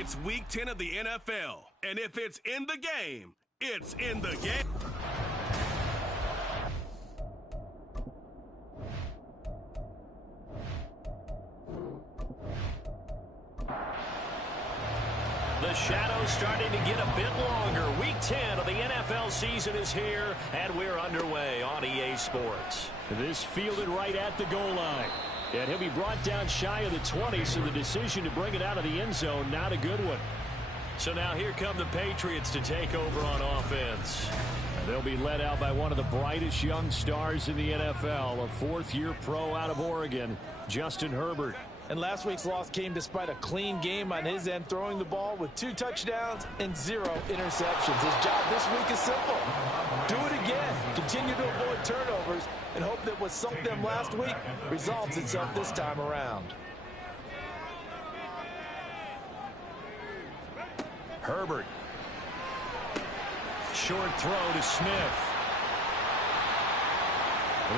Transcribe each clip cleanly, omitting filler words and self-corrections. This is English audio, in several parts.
It's Week 10 of the NFL, and if it's in the game, it's in the game. The shadow's starting to get a bit longer. Week 10 of the NFL season is here, and we're underway on EA Sports. This fielded right at the goal line. And he'll be brought down shy of the 20, so the decision to bring it out of the end zone, not a good one. So now here come the Patriots to take over on offense. They'll be led out by one of the brightest young stars in the NFL, a fourth-year pro out of Oregon, Justin Herbert. And last week's loss came despite a clean game on his end, throwing the ball with 2 touchdowns and 0 interceptions. His job this week is simple. Do it again. Continue to avoid turnovers and hope that what sunk them last week resolves itself this time around. Herbert. Short throw to Smith.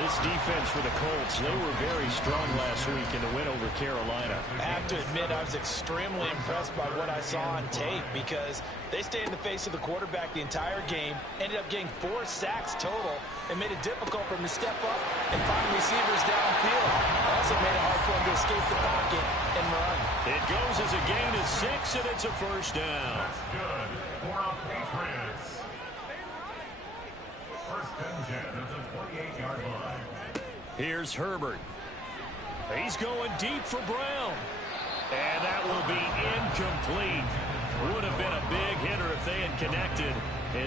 This defense for the Colts, they were very strong last week in the win over Carolina. I have to admit, I was extremely impressed by what I saw on tape because they stayed in the face of the quarterback the entire game, ended up getting 4 sacks total, and made it difficult for him to step up and find receivers downfield. Also made it hard for him to escape the pocket and run. It goes as a gain of 6, and it's a first down. That's good for our Patriots. First and 10 at the 28-yard line. Here's Herbert. He's going deep for Brown. And that will be incomplete. Would have been a big hitter if they had connected.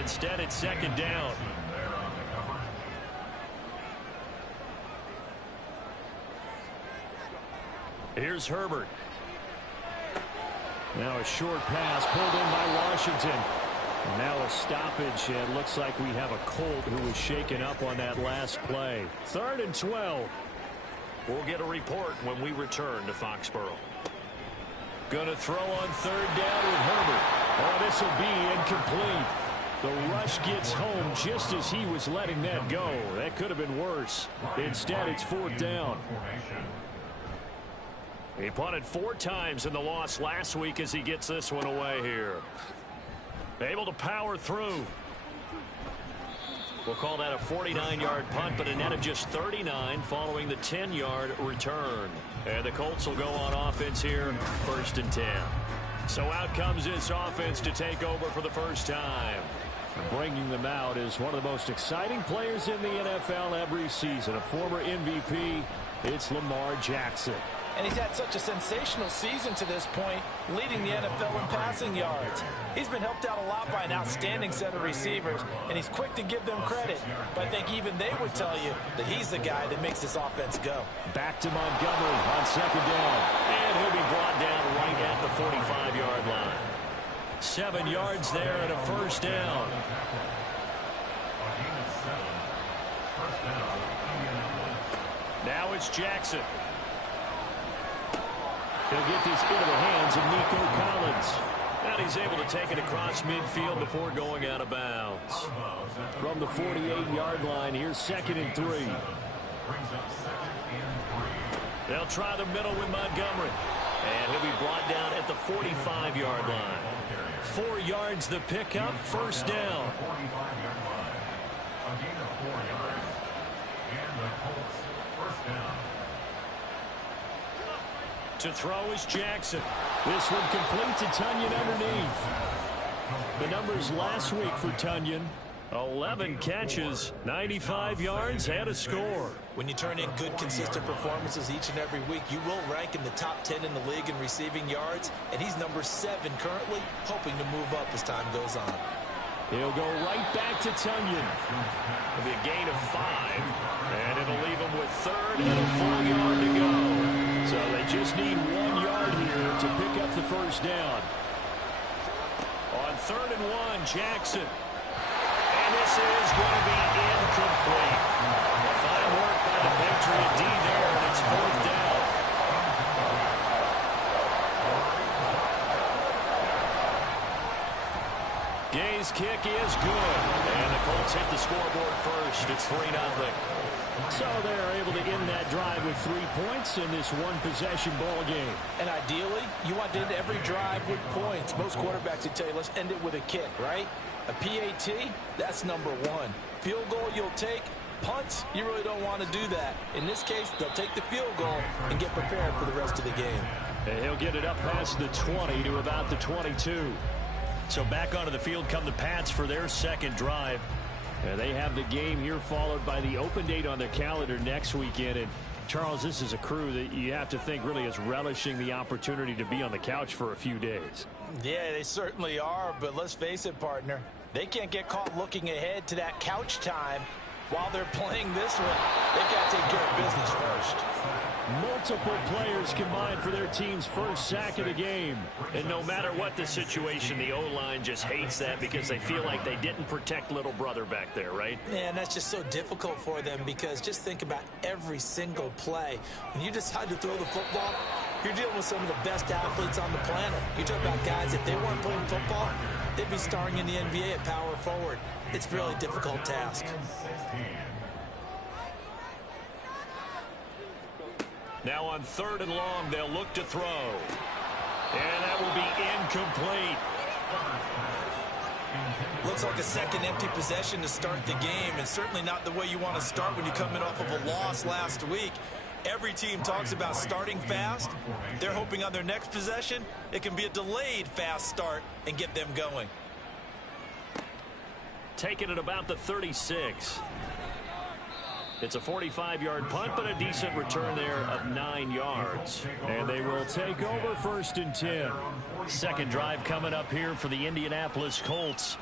Instead, it's second down. Here's Herbert. Now a short pass pulled in by Washington. And now a stoppage, and looks like we have a Colt who was shaken up on that last play. 3rd and 12. We'll get a report when we return to Foxborough. Going to throw on 3rd down with Herbert. Oh, this will be incomplete. The rush gets home just as he was letting that go. That could have been worse. Instead, it's 4th down. He punted 4 times in the loss last week as he gets this one away here. Able to power through. We'll call that a 49-yard punt, but a net of just 39 following the 10-yard return. And the Colts will go on offense here, 1st and 10. So out comes this offense to take over for the first time. Bringing them out is one of the most exciting players in the NFL every season. A former MVP, it's Lamar Jackson. And he's had such a sensational season to this point, leading the NFL in passing yards. He's been helped out a lot by an outstanding set of receivers, and he's quick to give them credit. But I think even they would tell you that he's the guy that makes this offense go. Back to Montgomery on 2nd down. And he'll be brought down right at the 45-yard line. 7 yards there and a first down. Now it's Jackson. He'll get this into the hands of Nico Collins. And he's able to take it across midfield before going out of bounds. From the 48-yard line, here's 2nd and 3. They'll try the middle with Montgomery. And he'll be brought down at the 45-yard line. 4 yards the pickup, first down. A gain of 4 yards. And the Colts first down. To throw is Jackson. This one complete to Tonyan underneath. The numbers last week for Tonyan. 11 catches, 95 yards, and a score. When you turn in good, consistent performances each and every week, you will rank in the top 10 in the league in receiving yards, and he's number 7 currently, hoping to move up as time goes on. He'll go right back to Tonyan. It'll be a gain of 5, and it'll leave him with 3rd and a 4-yard to go. So they just need 1 yard here to pick up the first down. On 3rd and 1, Jackson. And this is going to be incomplete. Fine work by the Patriot D there, and it's 4th down. Gay's kick is good. And the Colts hit the scoreboard first. It's 3-0. So they're able to end that drive with 3 points in this one-possession ball game. And ideally, you want to end every drive with points. Most quarterbacks would tell you, let's end it with a kick, right? A PAT, that's number one. Field goal you'll take. Punts, you really don't want to do that. In this case, they'll take the field goal and get prepared for the rest of the game. And he'll get it up past the 20 to about the 22. So back onto the field come the Pats for their second drive. And they have the game here followed by the open date on their calendar next weekend. And Charles, this is a crew that you have to think really is relishing the opportunity to be on the couch for a few days. Yeah, they certainly are, but let's face it, partner. They can't get caught looking ahead to that couch time while they're playing this one. They got to take care of business first. Multiple players combined for their team's first sack of the game. And no matter what the situation, the O-line just hates that because they feel like they didn't protect little brother back there, right? Yeah, and that's just so difficult for them because just think about every single play. When you decide to throw the football, you're dealing with some of the best athletes on the planet. You talk about guys, if they weren't playing football, they'd be starring in the NBA at power forward. It's a really difficult task. Now on 3rd and long, they'll look to throw. And that will be incomplete. Looks like a second empty possession to start the game, and certainly not the way you want to start when you're coming off of a loss last week. Every team talks about starting fast. They're hoping on their next possession, it can be a delayed fast start and get them going. Taking it about the 36. It's a 45-yard punt, but a decent return there of 9 yards. And they will take over 1st and 10. Second drive coming up here for the Indianapolis Colts.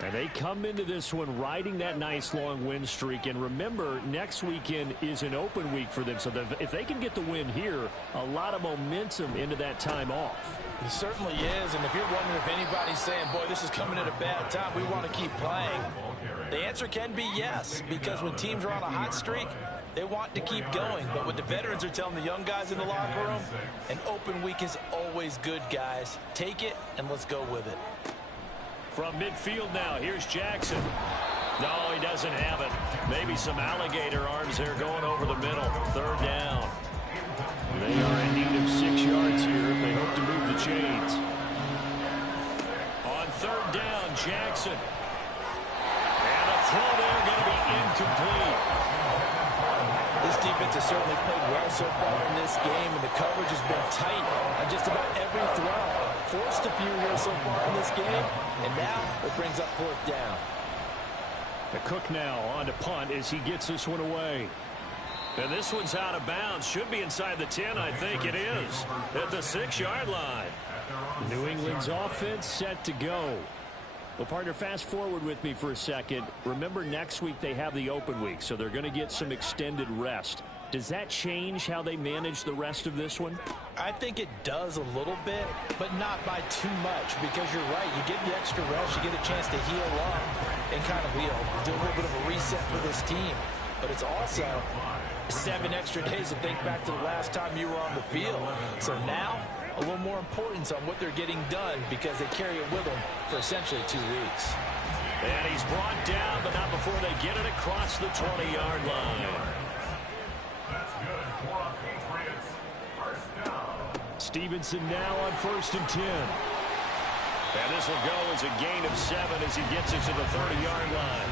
And they come into this one riding that nice long win streak. And remember, next weekend is an open week for them. So if they can get the win here, a lot of momentum into that time off. It certainly is. And if you're wondering if anybody's saying, boy, this is coming at a bad time, we want to keep playing, the answer can be yes. Because when teams are on a hot streak, they want to keep going. But what the veterans are telling the young guys in the locker room, an open week is always good, guys. Take it and let's go with it. From midfield now, here's Jackson. No, he doesn't have it. Maybe some alligator arms there going over the middle. 3rd down. They are in need of 6 yards here if they hope to move the chains. On 3rd down, Jackson. And a throw there going to be incomplete. This defense has certainly played well so far in this game, and the coverage has been tight on just about every throw. Forced a few here so far in this game, and now it brings up 4th down. The Cook now on to punt as he gets this one away. And this one's out of bounds. Should be inside the 10, I think it is. At the 6-yard line. New England's offense set to go. Well, partner, fast forward with me for a second. Remember, next week they have the open week, so they're going to get some extended rest. Does that change how they manage the rest of this one? I think it does a little bit, but not by too much, because you're right. You get the extra rest, you get a chance to heal up and kind of, do a little bit of a reset for this team. But it's also 7 extra days to think back to the last time you were on the field. So now, a little more importance on what they're getting done because they carry it with them for essentially 2 weeks. And he's brought down, but not before they get it across the 20-yard line. That's good for a Patriots. 1st down. Stevenson now on 1st and 10. And this will go as a gain of 7 as he gets it to the 30-yard line.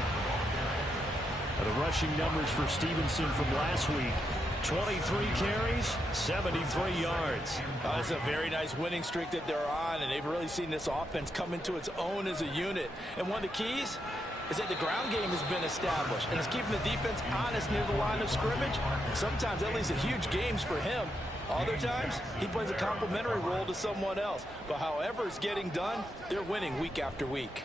The rushing numbers for Stevenson from last week. 23 carries, 73 yards. It's a very nice winning streak that they're on, and they've really seen this offense come into its own as a unit. And one of the keys is that the ground game has been established, and it's keeping the defense honest near the line of scrimmage. Sometimes that leads to huge games for him. Other times, he plays a complementary role to someone else. But however it's getting done, they're winning week after week.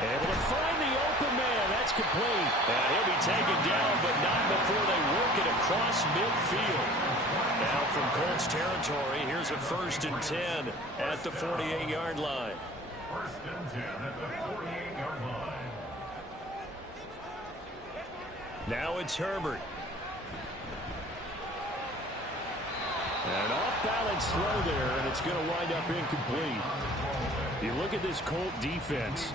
Able to find the open man. That's complete. And he'll be taken down, but not before they work it across midfield. Now from Colts territory, here's a 1st and 10 at the 48-yard line. 1st and 10 at the 48-yard line. Now it's Herbert. An off-balance throw there, and it's going to wind up incomplete. You look at this Colt defense.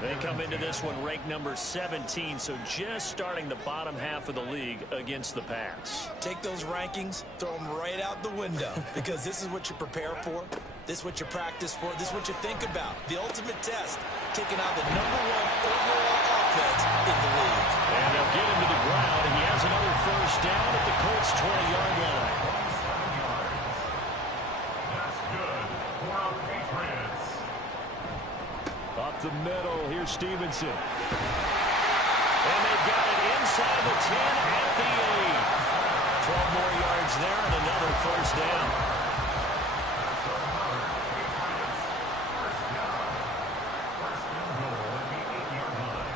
They come into this one ranked number 17, so just starting the bottom half of the league against the pass. Take those rankings, throw them right out the window, because this is what you prepare for, this is what you practice for, this is what you think about. The ultimate test, taking on the #1 overall offense in the league. And they'll get him to the ground, and he has another first down at the Colts' 20-yard line. That's good for our Patriots. Up the middle, here's Stevenson. And they've got it inside the 10 at the 8. 12 more yards there and another first down.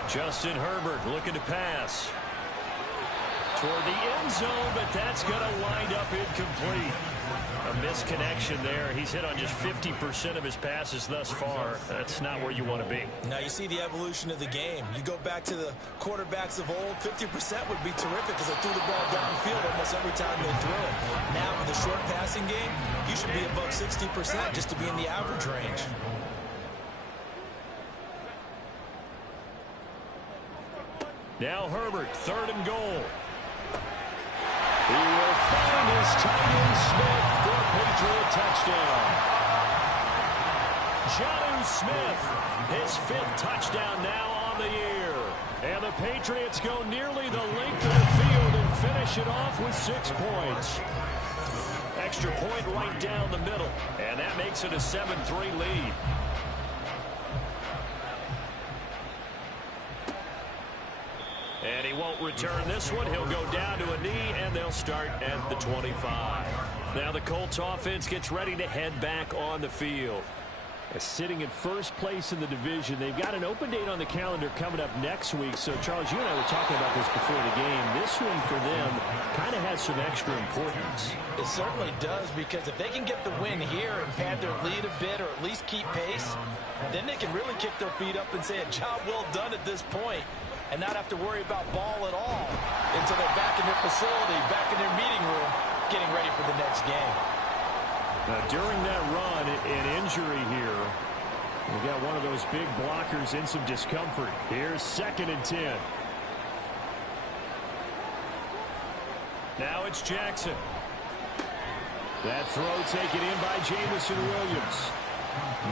Justin Herbert looking to pass toward the end zone, but that's going to wind up incomplete. A misconnection there. He's hit on just 50% of his passes thus far. That's not where you want to be. Now you see the evolution of the game. You go back to the quarterbacks of old, 50% would be terrific because they threw the ball downfield almost every time they threw it. Now with the short passing game, you should be above 60% just to be in the average range. Now Herbert, 3rd and goal. He will find his tight end Smith for a Patriot touchdown. Jonnu Smith, his 5th touchdown now on the year. And the Patriots go nearly the length of the field and finish it off with 6 points. Extra point right down the middle. And that makes it a 7-3 lead. And he won't return this one. He'll go down to a knee, and they'll start at the 25. Now the Colts offense gets ready to head back on the field. Sitting in first place in the division. They've got an open date on the calendar coming up next week. So, Charles, you and I were talking about this before the game. This one for them kind of has some extra importance. It certainly does, because if they can get the win here and pad their lead a bit or at least keep pace, then they can really kick their feet up and say a job well done at this point and not have to worry about ball at all until they're back in their facility, back in their meeting room, getting ready for the next game. Now, during that run, an injury here. We got one of those big blockers in some discomfort. Here's 2nd and 10. Now it's Jackson. That throw taken in by Jamison Williams.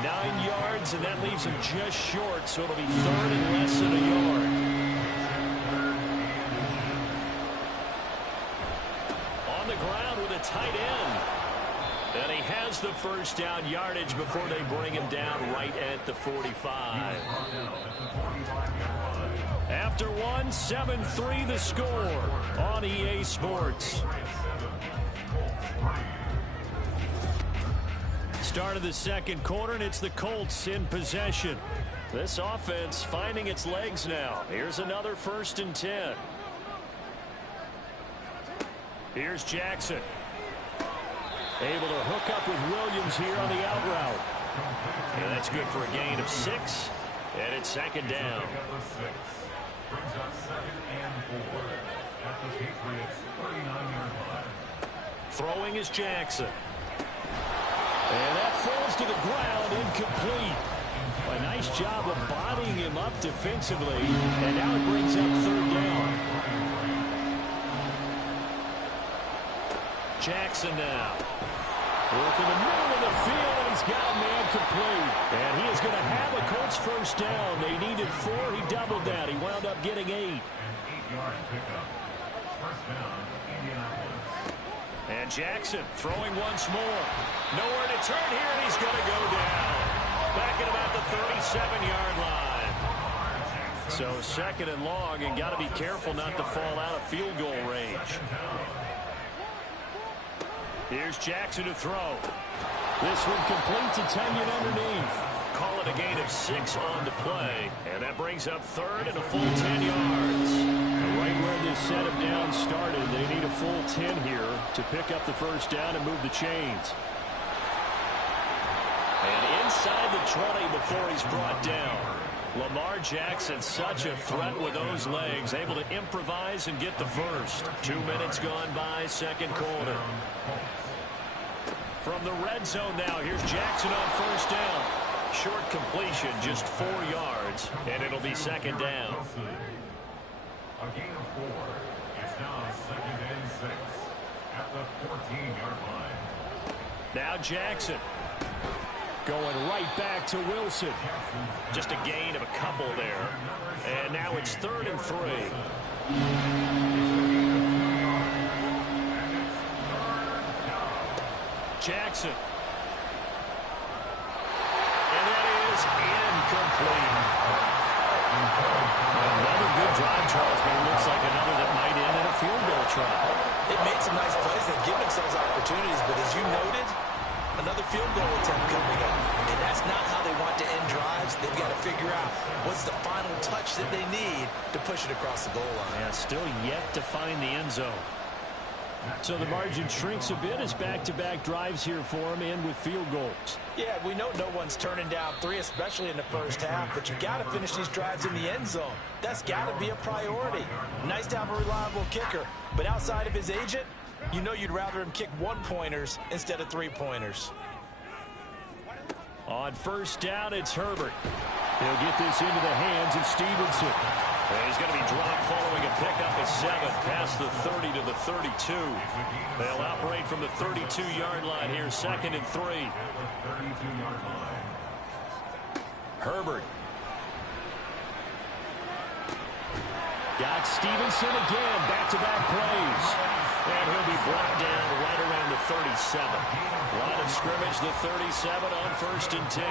9 yards, and that leaves him just short, so it'll be 3rd and less than a yard. On the ground with a tight end. And he has the first down yardage before they bring him down right at the 45. After one, 7-3 the score on EA Sports. Start of the second quarter, and it's the Colts in possession. This offense finding its legs now. Here's another 1st and 10. Here's Jackson. Able to hook up with Williams here on the out route. And that's good for a gain of 6. And it's 2nd down. Brings up 2nd and 4 at the Patriots 39-yard line. Throwing is Jackson. And that falls to the ground, incomplete. A nice job of bodying him up defensively. And now it brings up 3rd down. Jackson now. Work in the middle of the field, and he's got a man complete. And he is going to have a Colts first down. They needed 4. He doubled that. He wound up getting 8. An 8-yard pickup. First down, Indianapolis. And Jackson throwing once more. Nowhere to turn here, and he's going to go down. Back at about the 37-yard line. So 2nd and long, and got to be careful not to fall out of field goal range. Here's Jackson to throw. This one complete to Tunyon underneath. Call it a gain of 6 on the play. And that brings up 3rd and a full 10 yards. Right where this setup down started, they need a full 10 here to pick up the first down and move the chains. And inside the 20 before he's brought down. Lamar Jackson, such a threat with those legs, able to improvise and get the first. 2 minutes gone by, 2nd quarter. From the red zone now, here's Jackson on first down. Short completion, just 4 yards, and it'll be second down. A gain of 4. It's now 2nd and 6 at the 14-yard line. Now Jackson going right back to Wilson. Just a gain of a couple there. And now it's 3rd and 3. Jackson. And that is incomplete. Another good drive, Charles, but it looks like another that might end in a field goal try. They've made some nice plays. They've given themselves opportunities, but as you noted, another field goal attempt coming up. And that's not how they want to end drives. They've got to figure out what's the final touch that they need to push it across the goal line. Yeah, still yet to find the end zone. So the margin shrinks a bit as back-to-back drives here for them, and with field goals. Yeah, we know no one's turning down 3, especially in the first half, but you've got to finish these drives in the end zone. That's got to be a priority. Nice to have a reliable kicker, but outside of his agent, you know you'd rather him kick 1-pointers instead of 3-pointers. On first down, it's Herbert. He'll get this into the hands of Stevenson. And he's going to be dropped following a pickup of 7 past the 30 to the 32. They'll operate from the 32-yard line here, 2nd and 3. Herbert. Got Stevenson again, back-to-back plays. And he'll be brought down right around the 37. Line of scrimmage, the 37 on 1st and 10.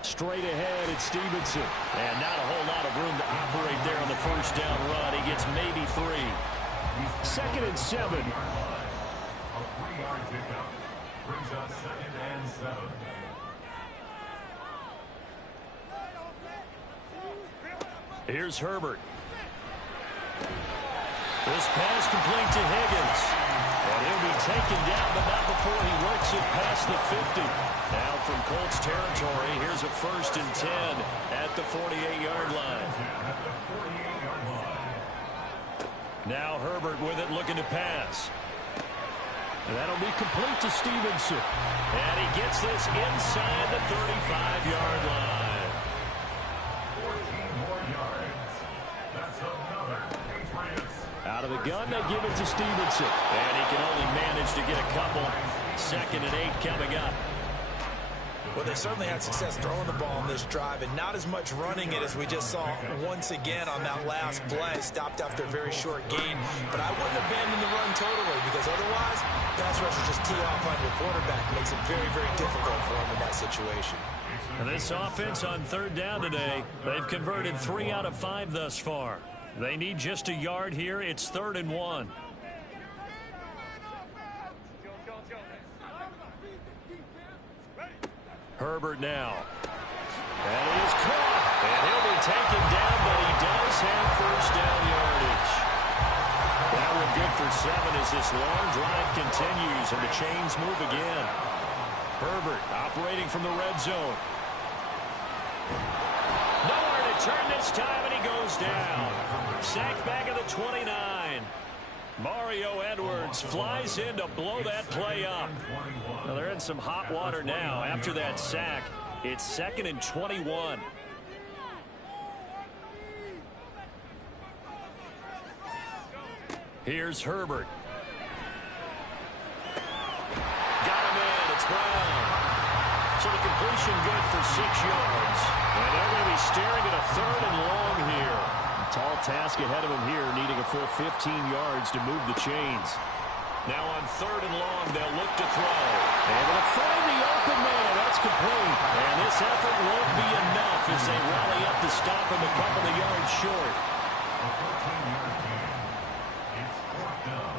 Straight ahead, it's Stevenson. And not a whole lot of room to operate there on the first down run. He gets maybe 3. 2nd and 7. A 3-yard pickup brings us 2nd and 7. Here's Herbert. This pass complete to Higgins. And he'll be taken down, but not before he works it past the 50. Now from Colts territory, here's a 1st and 10 at the 48-yard line. Now Herbert with it, looking to pass. And that'll be complete to Stevenson. And he gets this inside the 35-yard line. 14 more yards. That's another Patriots. Out of the gun, they give it to Stevenson. And he can only manage to get a couple. 2nd and 8 coming up. Well, they certainly had success throwing the ball on this drive and not as much running it as we just saw once again on that last play. Stopped after a very short gain. But I wouldn't abandon the run totally because otherwise, pass rushers just tee off on your quarterback. Makes it very, very difficult for him in that situation. And this offense on 3rd down today, they've converted 3 out of 5 thus far. They need just a yard here. It's 3rd and 1. Herbert now. And it is caught. And he'll be taken down, but he does have first down yardage. That one good for 7 as this long drive continues and the chains move again. Herbert operating from the red zone. Nowhere to turn this time, and he goes down. Sacked back at the 29. Mario Edwards flies in to blow that play up. Well, they're in some hot water now. After that sack, it's 2nd and 21. Here's Herbert. Got him in. It's Brown. So the completion good for 6 yards. And they're going to be staring at a 3rd and long here. Tall task ahead of him here, needing a full 15 yards to move the chains. Now on 3rd and long, they'll look to throw. And they'll find the open man. That's complete. And this effort won't be enough as they rally up to stop him a couple of yards short. A 14-yard gain. It's 4th down.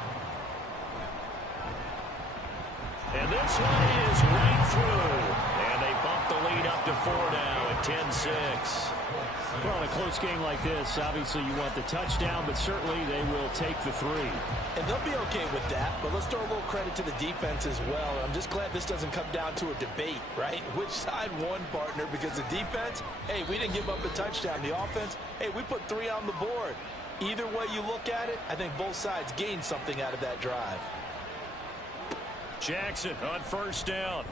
And this one is right through. And they bump the lead up to 4 now at 10-6. Well, in a close game like this, obviously you want the touchdown, but certainly they will take the 3. And they'll be okay with that, but let's throw a little credit to the defense as well. I'm just glad this doesn't come down to a debate, right? Which side won, partner? Because the defense, hey, we didn't give up a touchdown. The offense, hey, we put 3 on the board. Either way you look at it, I think both sides gained something out of that drive. Jackson on first down.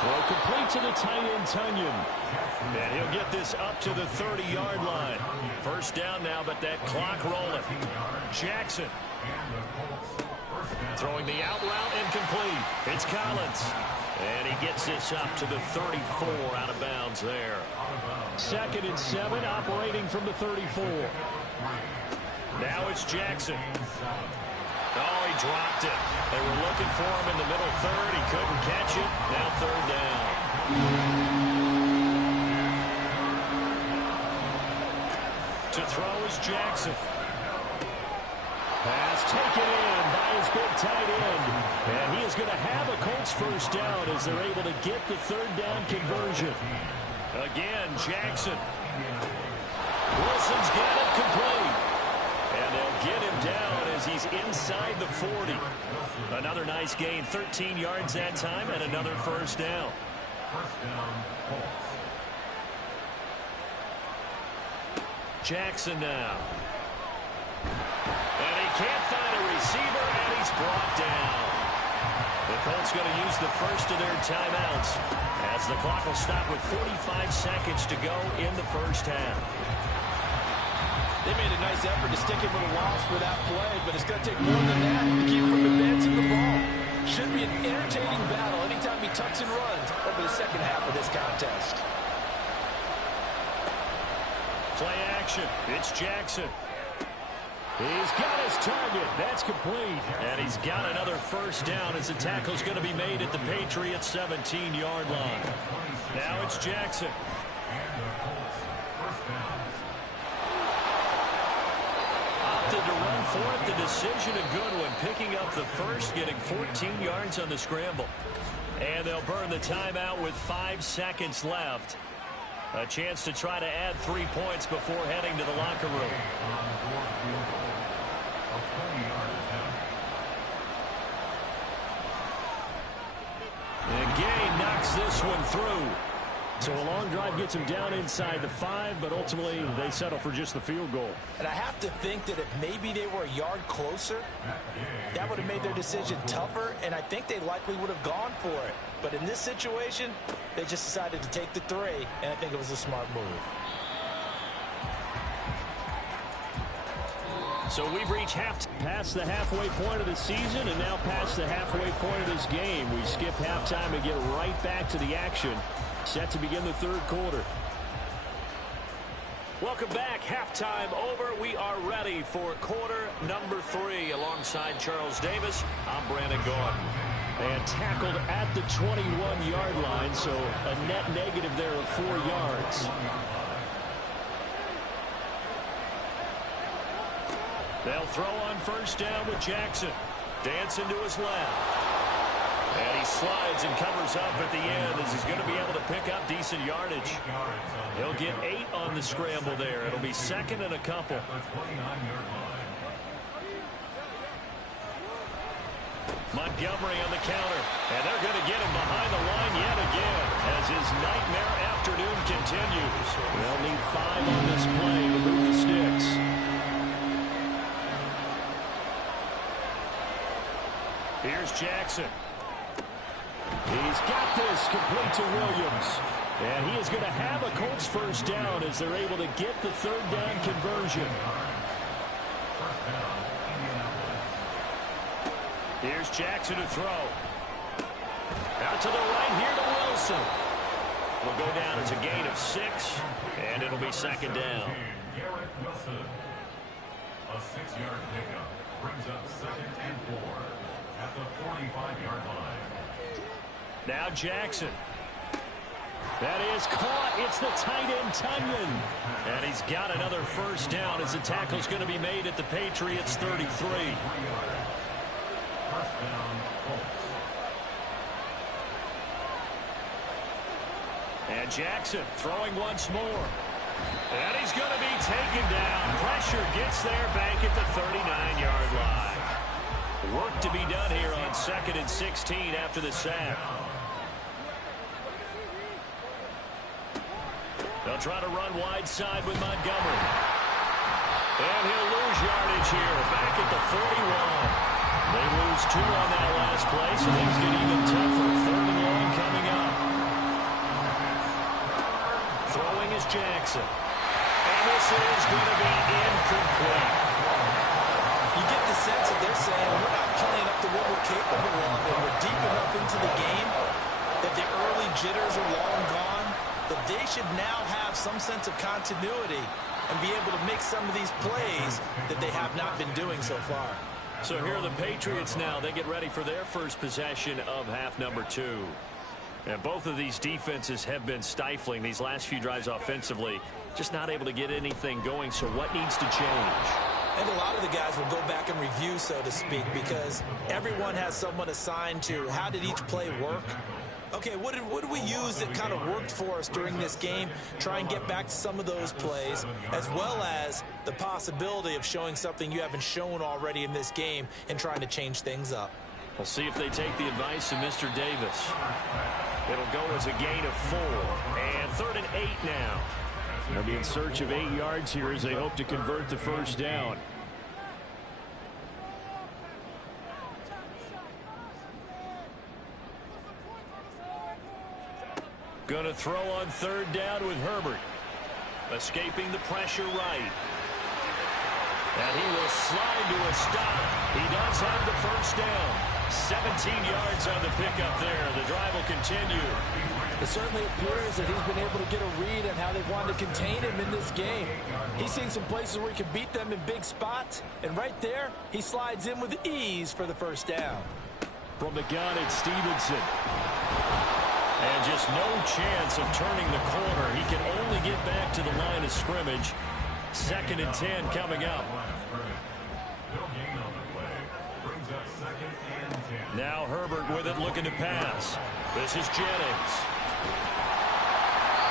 Throw complete to the tight end, Tunyon. And he'll get this up to the 30-yard line. First down now, but that clock rolling. Jackson. Throwing the out route incomplete. It's Collins. And he gets this up to the 34 out of bounds there. 2nd and 7, operating from the 34. Now it's Jackson. Oh, he dropped it. They were looking for him in the middle third. He couldn't catch it. Now 3rd down. To throw is Jackson. Pass taken in by his big tight end. And he is going to have a Colts first down as they're able to get the 3rd down conversion. Again, Jackson. Wilson's got it complete. And they'll get him down as he's inside the 40. Another nice gain, 13 yards that time, and another first down. Jackson now. And he can't find a receiver, and he's brought down. The Colts going to use the first of their timeouts as the clock will stop with 45 seconds to go in the first half. They made a nice effort to stick him with a loss for that play, but it's going to take more than that to keep him from advancing the ball. Should be an entertaining battle anytime he tucks and runs over the second half of this contest. Play action. It's Jackson. He's got his target. That's complete. And he's got another first down as the tackle's going to be made at the Patriots' 17-yard line. Now it's Jackson. Opted to run for it. The decision a good one. Picking up the first, getting 14 yards on the scramble. And they'll burn the timeout with 5 seconds left. A chance to try to add 3 points before heading to the locker room. And Gay knocks this one through. So a long drive gets him down inside the 5, but ultimately they settle for just the field goal. And I have to think that if maybe they were a yard closer, that would have made their decision tougher, and I think they likely would have gone for it. But in this situation, they just decided to take the 3, and I think it was a smart move. So we've reached past the halfway point of the season and now past the halfway point of this game. We skip halftime and get right back to the action. Set to begin the 3rd quarter. Welcome back. Halftime over. We are ready for quarter number 3 alongside Charles Davis. I'm Brandon Gordon. And tackled at the 21-yard line, so a net negative there of 4 yards. They'll throw on first down with Jackson. Dancing to his left. And he slides and covers up at the end as he's going to be able to pick up decent yardage. He'll get 8 on the scramble there. It'll be 2nd and a couple. Montgomery on the counter. And they're going to get him behind the line yet again as his nightmare afternoon continues. They'll need 5 on this play to move the sticks. Here's Jackson. He's got this complete to Williams. And he is going to have a Colts first down as they're able to get the 3rd down conversion. Here's Jackson to throw. Out to the right here to Wilson. Will go down as a gain of 6, and it'll be 2nd down. Garrett Wilson. A 6-yard pickup brings up 2nd and 4 at the 45-yard line. Now Jackson. That is caught. It's the tight end, Tunyon. And he's got another first down as the tackle's going to be made at the Patriots' 33. First down, Colts. And Jackson throwing once more. And he's going to be taken down. Pressure gets there back at the 39-yard line. Work to be done here on 2nd and 16 after the sack. They'll try to run wide side with Montgomery. And he'll lose yardage here back at the 41. They lose 2 on that last play, so things get even tougher. 3rd and long coming up. Throwing is Jackson. And this is going to be incomplete. You get the sense that they're saying we're not playing up to what we're capable of, and we're deep enough into the game that the early jitters are long gone, that they should now have some sense of continuity and be able to make some of these plays that they have not been doing so far. So here are the Patriots now. They get ready for their first possession of half number 2. And both of these defenses have been stifling these last few drives offensively. Just not able to get anything going. So what needs to change? And a lot of the guys will go back and review, so to speak, because everyone has someone assigned to how did each play work. Okay, what did we use that kind of worked for us during this game? Try and get back to some of those plays, as well as the possibility of showing something you haven't shown already in this game and trying to change things up. We'll see if they take the advice of Mr. Davis. It'll go as a gain of 4. And 3rd and 8 now. They'll be in search of 8 yards here as they hope to convert the first down. Gonna throw on 3rd down with Herbert. Escaping the pressure right. And he will slide to a stop. He does have the first down. 17 yards on the pickup there. The drive will continue. It certainly appears that he's been able to get a read on how they've wanted to contain him in this game. He's seen some places where he can beat them in big spots. And right there, he slides in with ease for the first down. From the gun, it's Stevenson. And just no chance of turning the corner. He can only get back to the line of scrimmage. 2nd and 10 coming up. Now Herbert with it, looking to pass. This is Jennings.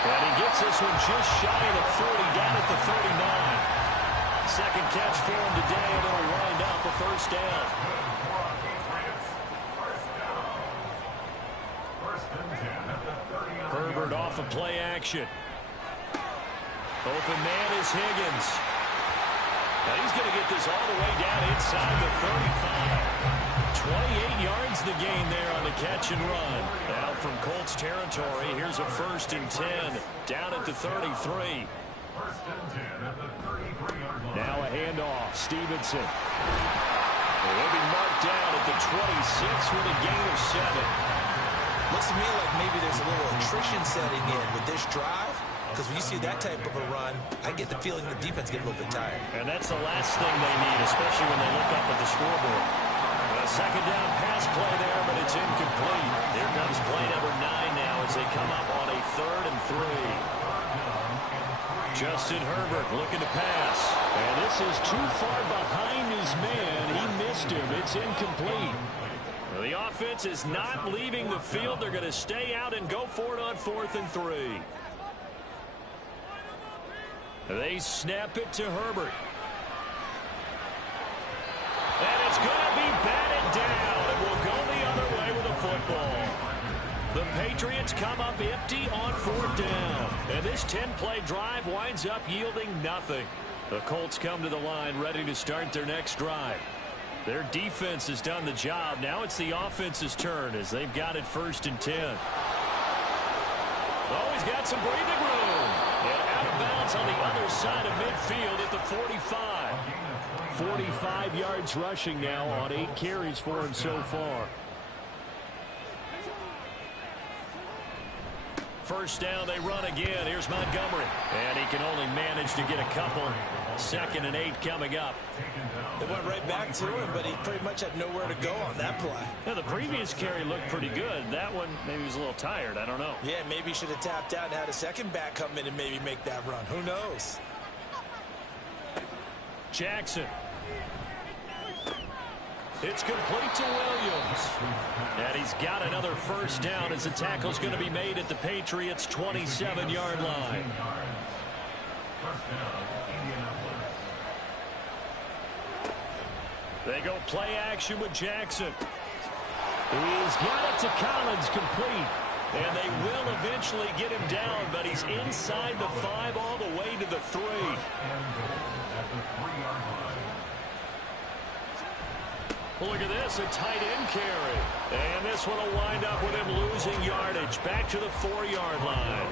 And he gets this one just shy of the 40, down at the 39. Second catch for him today, and it'll wind up a first down. Herbert off of play action. Open man is Higgins. Now he's going to get this all the way down inside the 35. 28 yards the gain there on the catch and run. Now from Colts territory, here's a 1st and 10 down at the 33. Now a handoff. Stevenson. He'll be marked down at the 26 with a gain of 7. Looks to me like maybe there's a little attrition setting in with this drive, because when you see that type of a run, I get the feeling the defense gets a little bit tired. And that's the last thing they need, especially when they look up at the scoreboard. A 2nd down pass play there, but it's incomplete. Here comes play number 9 now as they come up on a 3rd and 3. Justin Herbert looking to pass. And this is too far behind his man. He missed him. It's incomplete. The offense is not leaving the field. They're going to stay out and go for it on 4th and 3. They snap it to Herbert. And it's going to be batted down, and will go the other way with the football. The Patriots come up empty on 4th down. And this 10-play drive winds up yielding nothing. The Colts come to the line ready to start their next drive. Their defense has done the job. Now it's the offense's turn as they've got it 1st and 10. Oh, he's got some breathing room. And out of bounds on the other side of midfield at the 45. 45 yards rushing now on 8 carries for him so far. First down, they run again. Here's Montgomery. And he can only manage to get a couple. 2nd and 8 coming up. They went right back to him, but he pretty much had nowhere to go on that play. Yeah, the previous carry looked pretty good. That one, maybe he was a little tired. I don't know. Yeah, maybe he should have tapped out and had a second back come in and maybe make that run. Who knows? Jackson. It's complete to Williams. And he's got another first down as the tackle's going to be made at the Patriots' 27-yard line. They go play action with Jackson. He's got it to Collins, complete. And they will eventually get him down, but he's inside the 5 all the way to the 3. Look at this, a tight end carry. And this one will wind up with him losing yardage. Back to the 4-yard line.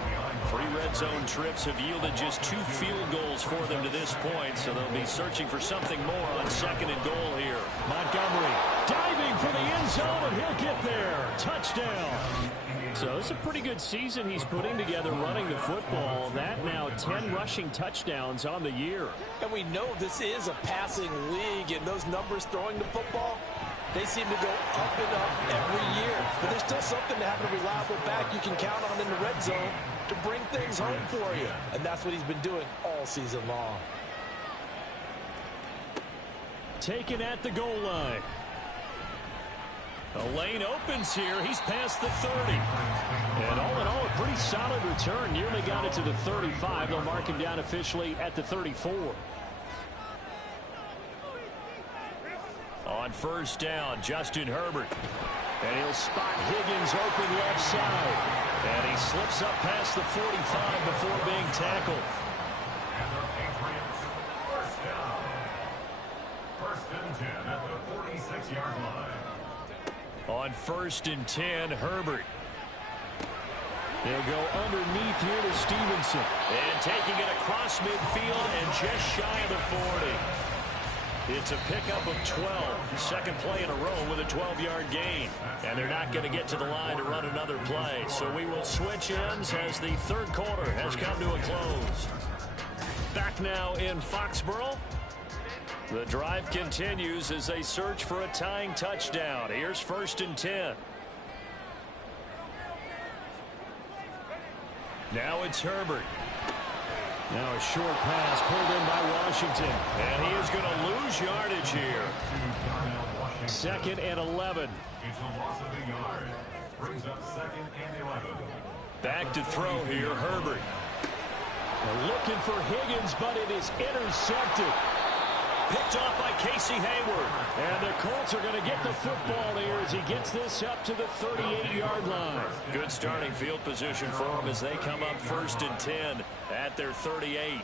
3 red zone trips have yielded just 2 field goals for them to this point, so they'll be searching for something more on 2nd and goal here. Montgomery diving for the end zone, and he'll get there. Touchdown. So it's a pretty good season he's putting together running the football. That now 10 rushing touchdowns on the year. And we know this is a passing league, and those numbers throwing the football, they seem to go up and up every year. But there's still something to have a reliable back you can count on in the red zone to bring things home for you. And that's what he's been doing all season long. Taken at the goal line. The lane opens here. He's past the 30. And all in all, a pretty solid return. Nearly got it to the 35. They'll mark him down officially at the 34. On 1st down, Justin Herbert. And he'll spot Higgins open left side. And he slips up past the 45 before being tackled. And the Patriots, 1st down. 1st and 10 at the 46-yard line. On 1st and 10, Herbert. They'll go underneath here to Stevenson. And taking it across midfield and just shy of the 40. It's a pickup of 12. Second play in a row with a 12-yard gain. And they're not going to get to the line to run another play. So we will switch ends as the 3rd quarter has come to a close. Back now in Foxborough. The drive continues as they search for a tying touchdown. Here's 1st and 10. Now it's Herbert. Now a short pass pulled in by Washington. And he is going to lose yardage here. 2nd and 11. It's a loss of a yard. Brings up 2nd and 11. Back to throw here, Herbert. They're looking for Higgins, but it is intercepted. Picked off by Casey Hayward. And the Colts are going to get the football here as he gets this up to the 38-yard line. Good starting field position for them as they come up 1st and 10 at their 38.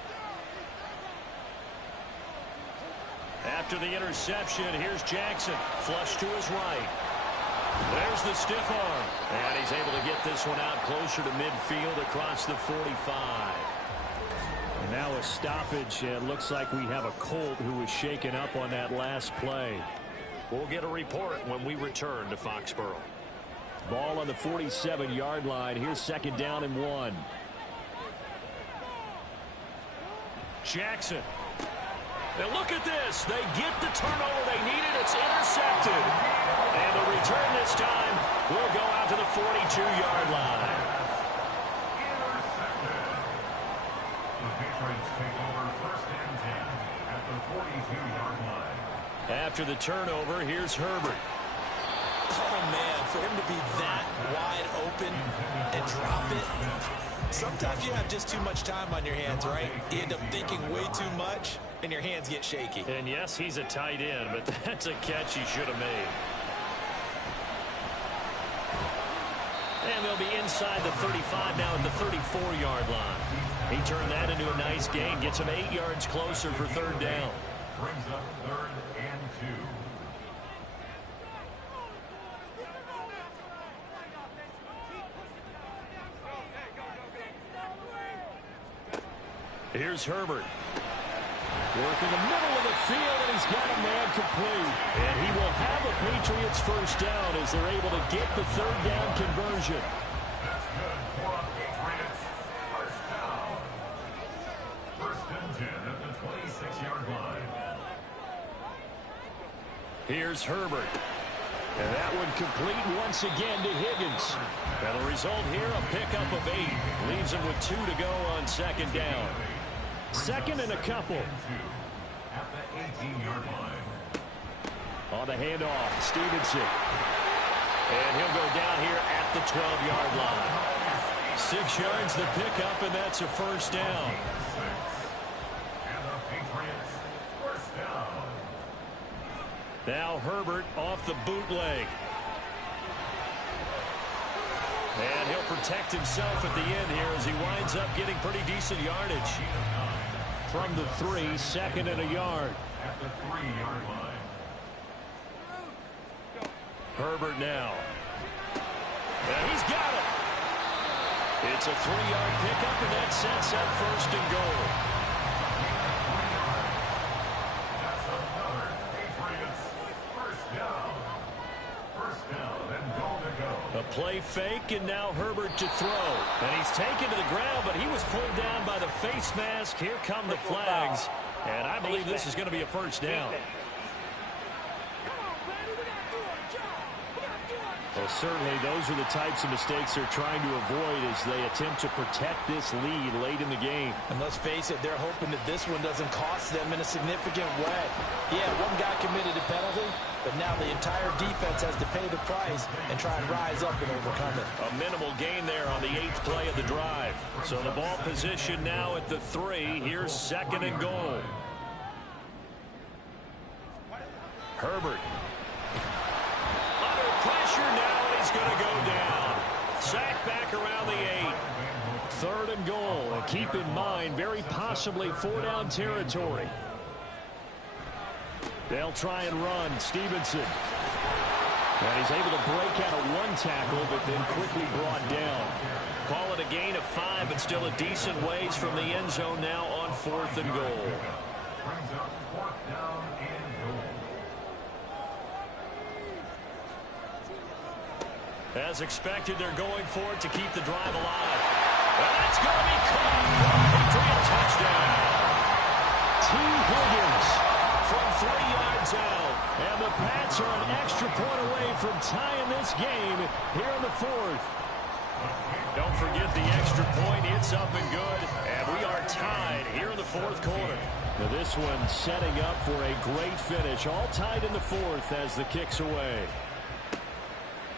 After the interception, here's Jackson. Flush to his right. There's the stiff arm. And he's able to get this one out closer to midfield across the 45. And now a stoppage. It looks like we have a Colt who was shaken up on that last play. We'll get a report when we return to Foxborough. Ball on the 47-yard line. Here's 2nd down and 1. Jackson. Now look at this. They get the turnover they needed. It's intercepted. And the return this time will go out to the 42-yard line. After the turnover, here's Herbert. Oh, man, for him to be that wide open and drop it. Sometimes you have just too much time on your hands, right? You end up thinking way too much, and your hands get shaky. And yes, he's a tight end, but that's a catch he should have made. And they'll be inside the 35 now at the 34-yard line. He turned that into a nice gain, gets him 8 yards closer for 3rd down. Brings up 3rd and 2. Here's Herbert. Working the middle of the field, and he's got a man complete. And he will have a Patriots 1st down as they're able to get the 3rd down conversion. That's good for a Patriots 1st down. 1st and 10 at the 26-yard line. Here's Herbert. And that one complete once again to Higgins. And the result here, a pickup of 8. Leaves him with 2 to go on 2nd down. 2nd and a couple. At the 18-yard line. On the handoff, Stevenson. And he'll go down here at the 12-yard line. 6 yards the pickup, and that's a 1st down. And the Patriots 1st down. Now Herbert off the bootleg. And he'll protect himself at the end here as he winds up getting pretty decent yardage. From the 3, 2nd and a yard. At the 3-yard line. Herbert now. And he's got it. It's a 3-yard pickup, and that sets up first and goal. That's another Patriots first down. First down and goal to go. A play fake, and now Herbert to throw. And he's taken to the ground, but he was pulled down by the face mask. Here come the flags. And I believe this is going to be a first down. Well, certainly those are the types of mistakes they're trying to avoid as they attempt to protect this lead late in the game. And let's face it, they're hoping that this one doesn't cost them in a significant way. Yeah, one guy committed a penalty, but now the entire defense has to pay the price and try and rise up and overcome it. A minimal gain there on the 8th play of the drive. So the ball position now at the 3. Here's second and goal. Herbert. Under pressure now, and he's going to go down. Sack back around the 8. Third and goal. And keep in mind, very possibly 4-down territory. They'll try and run. Stevenson. And he's able to break out of one tackle, but then quickly brought down. Call it a gain of 5, but still a decent ways from the end zone now on 4th and goal. Brings up 4th down and goal. As expected, they're going for it to keep the drive alive. And that's going to be caught for a Patriot touchdown. T. Higgins from 3 yards out. And the Pats are an extra point away from tying this game here in the 4th. Don't forget the extra point. It's up and good. And we are tied here in the 4th quarter. Now this one setting up for a great finish. All tied in the 4th as the kick's away.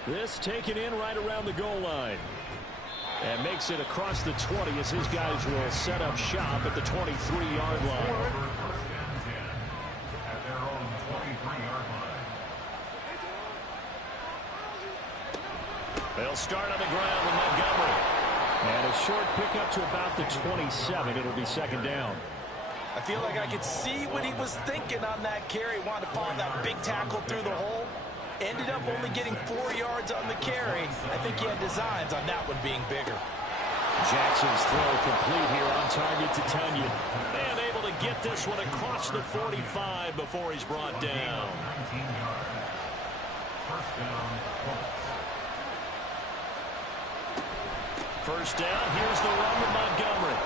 This taken in right around the goal line. And makes it across the 20 as his guys will set up shop at the 23-yard line. At their own 23-yard line. They'll start on the ground with Montgomery. And a short pickup to about the 27. It'll be second down. I feel like I could see what he was thinking on that carry. Wanted to find that big tackle through the hole. Ended up only getting 4 yards on the carry. I think he had designs on that one being bigger. Jackson's throw complete here on target to Tunyon. And able to get this one across the 45 before he's brought down. 19 yards. First down, Colts. First down, here's the run with Montgomery.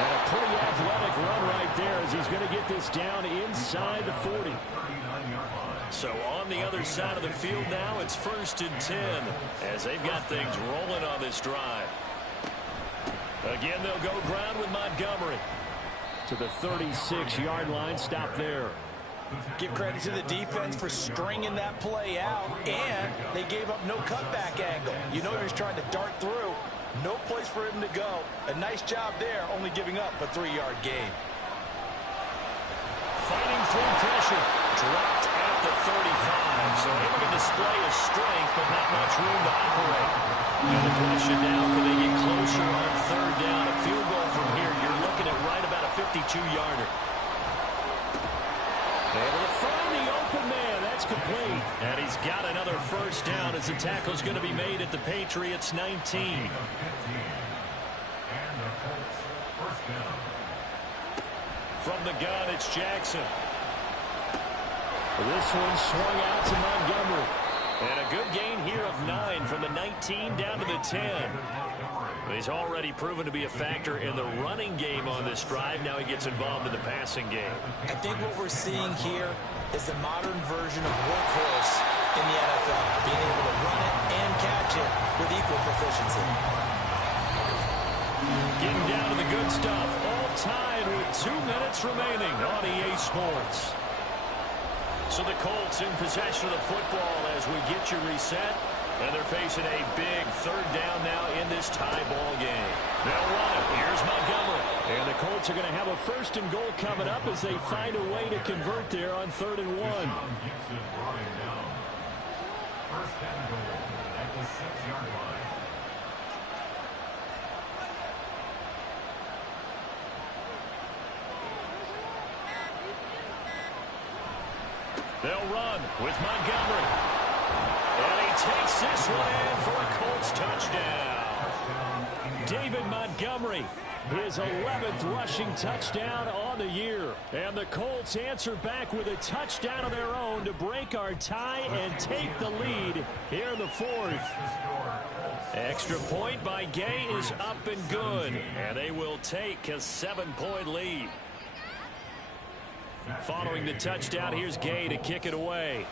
And a pretty athletic run right there as he's going to get this down inside the 40. 39-yard line. So on the other side of the field now, it's 1st and 10 as they've got things rolling on this drive. Again, they'll go ground with Montgomery. To the 36-yard line, stop there. Give credit to the defense for stringing that play out, and they gave up no cutback angle. You know he was trying to dart through. No place for him to go. A nice job there, only giving up a 3-yard gain. Fighting through pressure. Dropped at the 35. So able to display his strength, but not much room to operate. And the question now, can they get closer on 3rd down? A field goal from here, you're looking at right about a 52-yarder. Able to find the open man. That's complete. And he's got another first down as the tackle's going to be made at the Patriots 19. And the Colts first down. From the gun, it's Jackson. This one swung out to Montgomery. And a good gain here of 9 from the 19 down to the 10. He's already proven to be a factor in the running game on this drive. Now he gets involved in the passing game. I think what we're seeing here is the modern version of workhorse in the NFL, being able to run it and catch it with equal proficiency. Getting down to the good stuff. All tied with 2 minutes remaining on EA Sports. So the Colts in possession of the football as we get you reset. And they're facing a big 3rd down now in this tie ball game. They'll run it. Here's Montgomery. And the Colts are going to have a 1st and goal coming up as they find a way to convert there on 3rd and 1. Gibson brought him down. 1st and goal at the 6-yard line. They'll run with Montgomery. takes this one in for a Colts touchdown. David Montgomery, his 11th rushing touchdown on the year. And the Colts answer back with a touchdown of their own to break our tie and take the lead here in the fourth. Extra point by Gay is up and good. And they will take a 7-point lead. Following the touchdown, here's Gay to kick it away.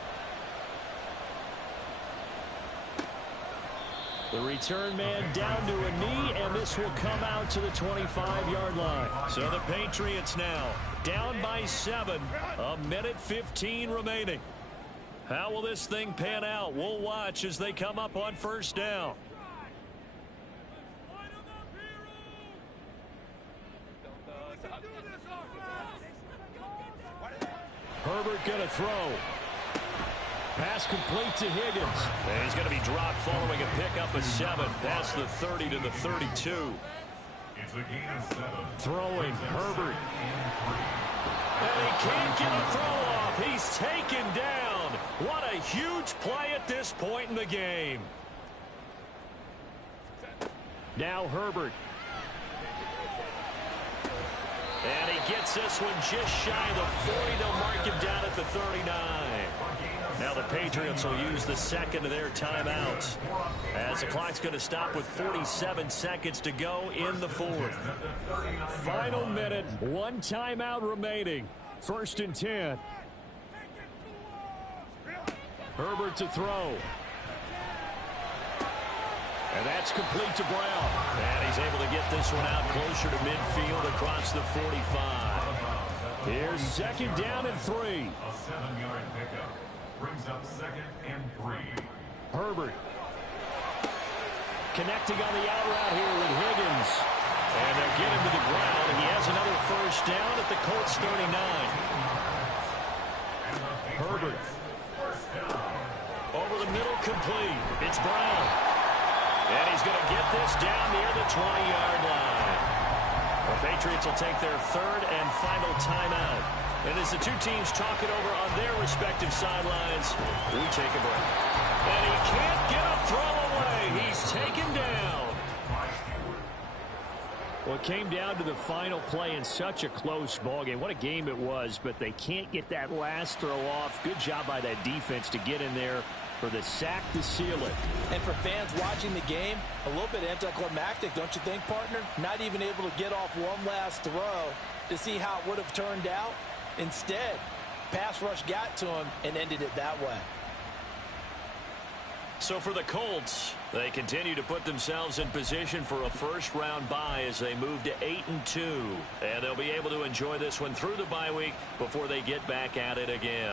The return man down to a knee, and this will come out to the 25-yard line. So the Patriots now down by 7, 1:15 remaining. How will this thing pan out? We'll watch as they come up on first down. Herbert going to throw. Pass complete to Higgins. And he's going to be dropped following a pickup of 7 past the 30 to the 32. It's a gain of 7. Throwing Herbert. And he can't get a throw off. He's taken down. What a huge play at this point in the game. Now Herbert. And he gets this one just shy of the 40. They'll mark him down at the 39. Now the Patriots will use the second of their timeouts as the clock's going to stop with 47 seconds to go in the fourth. Final minute, 1 timeout remaining. 1st and 10. Herbert to throw. And that's complete to Brown. And he's able to get this one out closer to midfield across the 45. Here's 2nd down and 3. A 7-yard pickup brings up 2nd and 3. Herbert connecting on the out route here with Higgins. And they'll get him to the ground, and he has another first down at the Colts 39. Herbert over the middle, complete. It's Brown. And he's going to get this down near the 20-yard line. The Patriots will take their 3rd and final timeout. And as the two teams talk it over on their respective sidelines, we take a break. And he can't get a throw away. He's taken down. Well, it came down to the final play in such a close ballgame. What a game it was, but they can't get that last throw off. Good job by that defense to get in there for the sack to seal it. And for fans watching the game, a little bit anticlimactic, don't you think, partner? Not even able to get off one last throw to see how it would have turned out. Instead, pass rush got to him and ended it that way. So for the Colts, they continue to put themselves in position for a first-round bye as they move to 8-2. And they'll be able to enjoy this one through the bye week before they get back at it again.